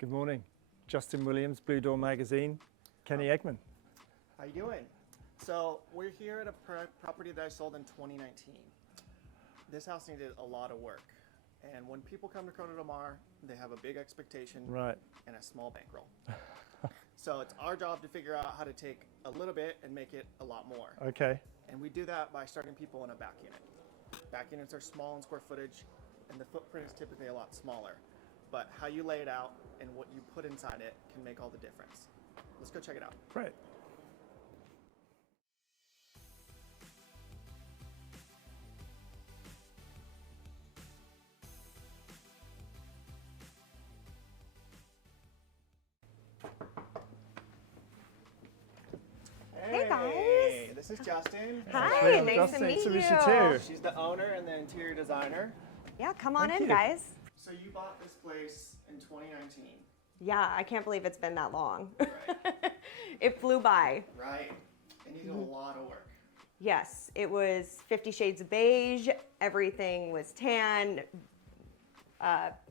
Good morning. Justin Williams, Blue Door Magazine. Kenny Eggmann. How you doing? So we're here at a property that I sold in 2019. This house needed a lot of work. And when people come to Corona del Mar, they have a big expectation and a small bankroll. So it's our job to figure out how to take a little bit and make it a lot more. Okay. And we do that by starting people in a back unit. Back units are small in square footage, and the footprint is typically a lot smaller. But how you lay it out and what you put inside it can make all the difference. Let's go check it out. Great. Hey guys. This is Justin. Hi, nice Justin, to meet to you. meet you too. She's the owner and the interior designer. Yeah, come on Thank in, you. guys. So you bought this place in 2019. Yeah, I can't believe it's been that long. Right. It flew by. Right. It needed a lot of work. Yes, it was 50 Shades of Beige. Everything was tan.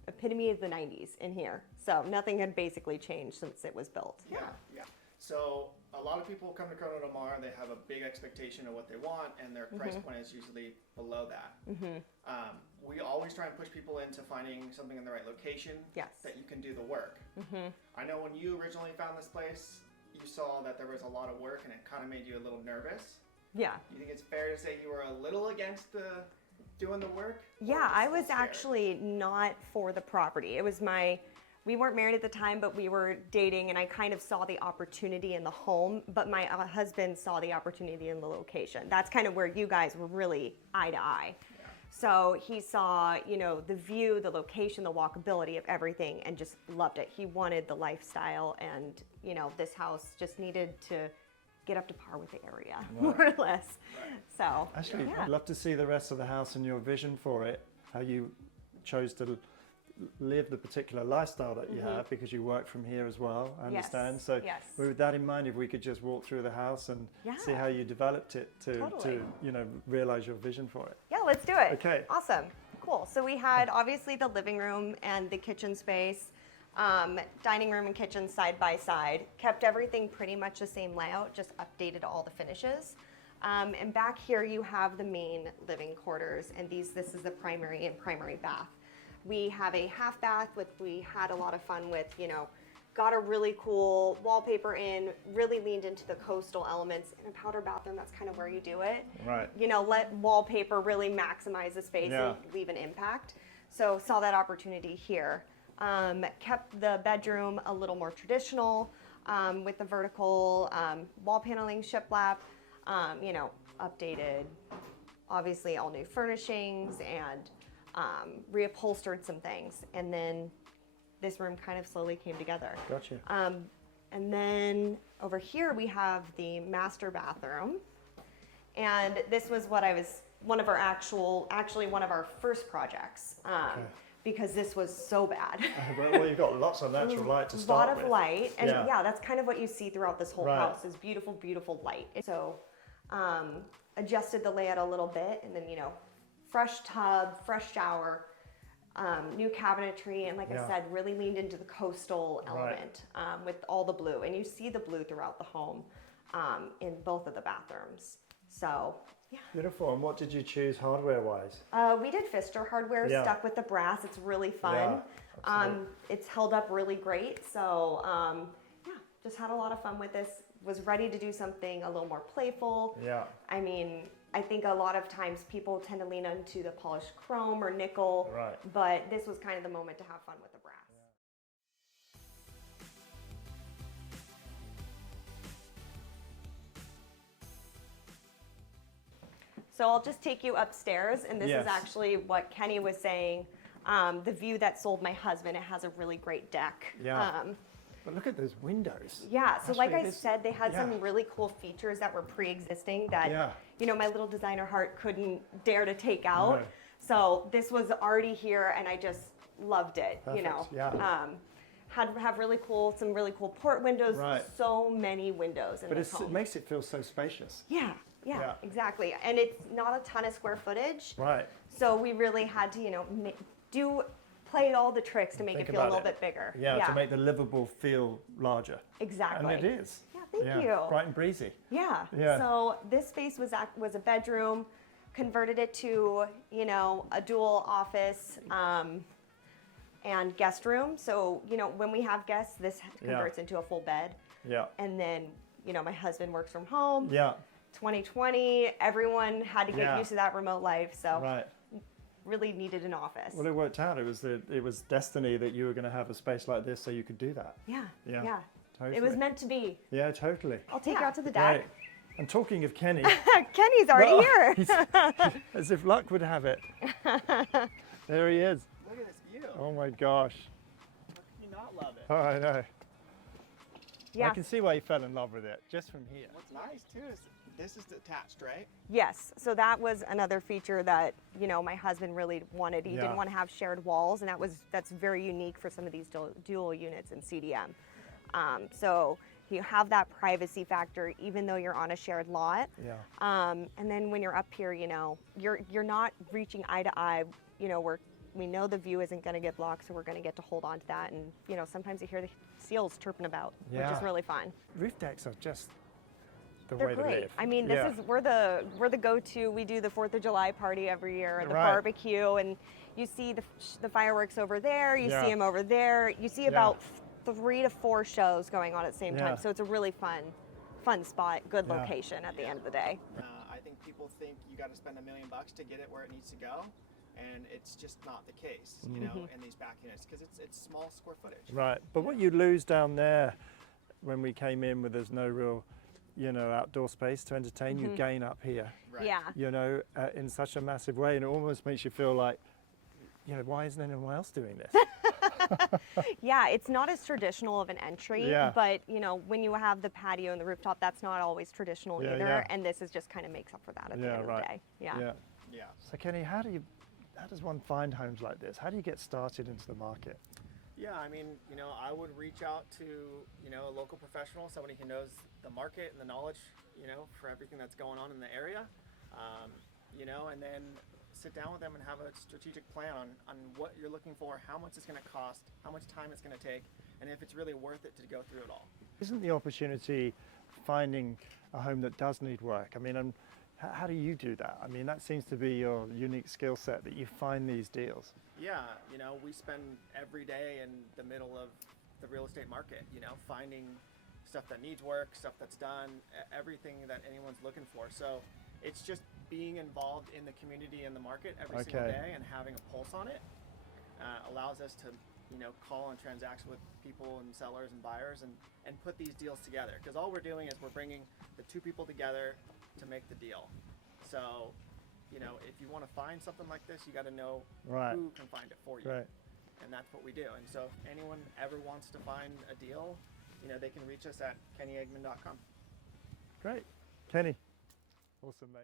Epitome of the 90s in here. So nothing had basically changed since it was built. Yeah. So a lot of people come to Corona del Mar, they have a big expectation of what they want, and their price point is usually below that. We always try and push people into finding something in the right location that you can do the work. I know when you originally found this place, you saw that there was a lot of work and it kind of made you a little nervous. Yeah. You think it's fair to say you were a little against doing the work? Yeah, I was actually not for the property. It was we weren't married at the time, but we were dating, and I kind of saw the opportunity in the home, but my husband saw the opportunity in the location. That's kind of where you guys were really eye to eye. Yeah. So he saw, the view, the location, the walkability of everything, and just loved it. He wanted the lifestyle, and, this house just needed to get up to par with the area, more or less. Right. So, Actually, yeah. I'd love to see the rest of the house and your vision for it, how you chose to live the particular lifestyle that you have, because you work from here as well, I understand. Yes, So yes. with that in mind, if we could just walk through the house and see how you developed it to realize your vision for it. Yeah, let's do it. Okay. Awesome. Cool. So we had obviously the living room and the kitchen space, dining room and kitchen side by side. Kept everything pretty much the same layout, just updated all the finishes. And back here you have the main living quarters, and this is the primary and primary bath. We have a half bath, which we had a lot of fun with, got a really cool wallpaper in, really leaned into the coastal elements. In a powder bathroom, that's kind of where you do it. Right. Let wallpaper really maximize the space and leave an impact. So saw that opportunity here. Kept the bedroom a little more traditional with the vertical wall paneling, shiplap, updated, obviously all new furnishings, and reupholstered some things. And then this room kind of slowly came together. Gotcha. And then over here we have the master bathroom. And this was one of our first projects. Because this was so bad. Well, you've got lots of natural light to start with. A lot of light, and that's kind of what you see throughout this whole house is beautiful, beautiful light. So adjusted the layout a little bit, and then fresh tub, fresh shower, new cabinetry, and like I said, really leaned into the coastal element with all the blue. And you see the blue throughout the home in both of the bathrooms. So, yeah. Beautiful. And what did you choose hardware-wise? We did Pfister hardware, stuck with the brass. It's really fun. It's held up really great. So, just had a lot of fun with this. Was ready to do something a little more playful. Yeah. I mean, I think a lot of times people tend to lean into the polished chrome or nickel, but this was kind of the moment to have fun with the brass. So I'll just take you upstairs, and this is actually what Kenny was saying, the view that sold my husband. It has a really great deck. Yeah. But look at those windows. Yeah, so like I said, they had some really cool features that were pre-existing that, my little designer heart couldn't dare to take out. No. So this was already here, and I just loved it. Perfect. Have some really cool port windows. So many windows in this home. It makes it feel so spacious. Yeah, exactly. And it's not a ton of square footage. Right. So we really had to, do played all the tricks to make Think it feel a about little it. bit bigger. Yeah, to make the livable feel larger. Exactly. And it is. Yeah, thank you. Bright and breezy. Yeah. Yeah. So this space was a bedroom, converted it to, you know, a dual office and guest room. So, you know, when we have guests, this converts into a full bed. Yeah. And then, you know, my husband works from home. Yeah. 2020, everyone had to get used to that remote life. So Right. really needed an office. Well, it worked out. It was destiny that you were going to have a space like this so you could do that. Yeah. Yeah. Yeah. Totally. It was meant to be. Yeah, totally. I'll take you Yeah. out to the deck. Great. And talking of Kenny, Kenny's already well, here. as if luck would have it. There he is. Look at this view. Oh my gosh. How can you not love it? Oh, I know. Yeah. I can see why you fell in love with it just from here. What's nice too is this is detached, right? Yes. So that was another feature that, you know, my husband really wanted. He Yeah. didn't want to have shared walls, and that's very unique for some of these dual units in CDM. So you have that privacy factor even though you're on a shared lot. Yeah. And then when you're up here, you know, you're not reaching eye to eye. You know, we know the view isn't going to get blocked, so we're going to get to hold on to that. And you know, sometimes you hear the seals chirping about, which Yeah. is really fun. Roof decks are just the They're way to great. live. I mean, Yeah. we're the go-to. We do the 4th of July party every year, and the Right. barbecue, and you see the fireworks over there. You Yeah. see them over there. You see about 3 to 4 shows going on at the same Yeah. time. So it's a really fun spot, good Yeah. location at the end of the day. I think people think you got to spend $1 million to get it where it needs to go, and it's just not the case, you know, in these back units because it's small square footage. Right. But what you lose down there when we came in where there's no real, you know, outdoor space to entertain, you gain up here, Right. Yeah. you know, in such a massive way. And it almost makes you feel like, you know, why isn't anyone else doing this? Yeah, it's not as traditional of an entry, Yeah. but you know, when you have the patio and the rooftop, that's not always traditional Yeah, either, yeah. and this is just kind of makes up for that at the Yeah, end of right. the day. Yeah. Yeah. Yeah. So Kenny, how does one find homes like this? How do you get started into the market? Yeah, I mean, you know, I would reach out to, you know, a local professional, somebody who knows the market and the knowledge, you know, for everything that's going on in the area, you know, and then sit down with them and have a strategic plan on what you're looking for, how much it's going to cost, how much time it's going to take, and if it's really worth it to go through it all. Isn't the opportunity finding a home that does need work? I mean, how do you do that? I mean, that seems to be your unique skill set, that you find these deals. Yeah, you know, we spend every day in the middle of the real estate market, you know, finding stuff that needs work, stuff that's done, everything that anyone's looking for. So it's just being involved in the community and the market every single Okay. day and having a pulse on it allows us to, you know, call and transact with people and sellers and buyers and put these deals together. Because all we're doing is we're bringing the two people together to make the deal. So, you know, if you want to find something like this, you got to know Right. who can find it for you. Right. And that's what we do. And so if anyone ever wants to find a deal, you know, they can reach us at kennyeggman.com. Great. Kenny. Awesome, mate.